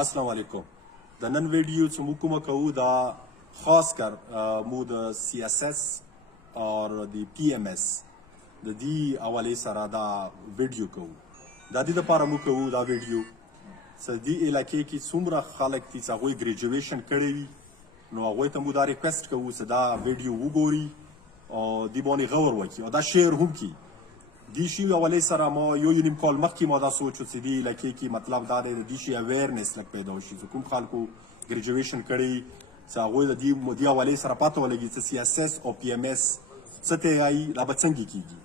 السلام علیکم. د نن ویډیو چې موږ کومه کوو دا خاص کر موږ د CSS او د PMS د دې حوالې سره دا ویډیو کوو. د دې لپاره موږ کوو دا ویډیو چې دې علاقې کې څومره خلک دي چې هغوی ګریجویشن کړی وي نو هغوی ته موږ دا ریکویسټ کوو چې دا ویډیو وګوري او دې باندې غور وکړي او دا شیر هم کړي. دې شي حوالې سره ما یو نیم کال مخکې ما دا سوچ و چې دې علاقې کې مطلب دا دی د دې شي اویرنس لږ پیدا وشي چې کوم خلکو ګریجویشن کړی چې هغوی د دې حوالې سره پته ولګي چې CSS او PMS څه ته وایي دا به څنګه کېږي.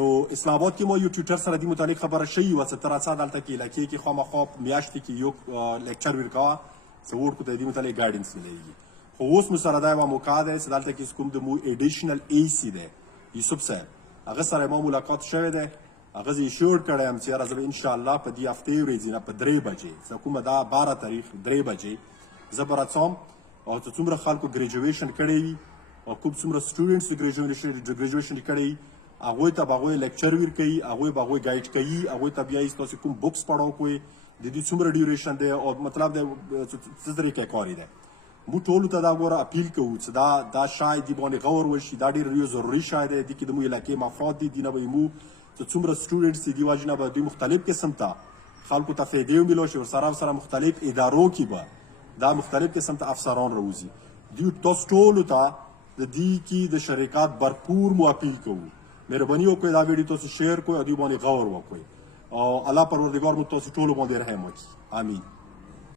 نو اسلام آباد کې ما یو ټیوټر سره دې متعلق خبره شوې وه چې ته راځه دلته کې علاقې کې خامخا میاشتې کې یو لیکچر ورکوه چې ورکو ته دې متعلق ګایډنس ملېږي. خو اوس مو سره دا یوه موقع دی چې دلته کې کوم د مو ایډیشنل AC دی یوسف صاحب هغه سره ما ملاقات شوی دی. هغه زه یې شور کړی یم چې یاره زه به انشاءالله په دې هفتې ورځې نه په 3 بجې چې کومه دا 12 تاریخ 3 بجې زه به راځم او چې څومره خلکو ګریجویشن کړی وي او کوم څومره سټوډنټس ګریجویشن کړی وي هغوی ته به هغوی لیکچر ورکوي هغوی به هغوی ګایډ کوي هغوی ته بیا یې تاسو کوم بکس پړاو کوئ د دې څومره ډیوریشن دی او مطلب دی څه طریقې کار دی. موږ ټولو ته دا ګوره اپیل کوو چې دا شاید دې باندې غور وشي. دا ډېر یو ضروري شی دی. دې کې د مو علاقې مفاد دي دې نه به یې مو چې څومره سټوډنټس دي دې وجې نه به دوی مختلف قسم ته خلکو ته فایدې ومیلو شي ورسره مختلف ادارو کې به دا مختلف قسم ته افسران راوځي. دوی تاسو ټولو ته د دې کې د شرکت برپور مو اپیل کوو. مهرباني وکړئ دا ویډیو تاسو شیر کړئ او دوی باندې غور وکړئ او الله پروردګار مو تاسو ټولو باندې رحم وکړي. امین.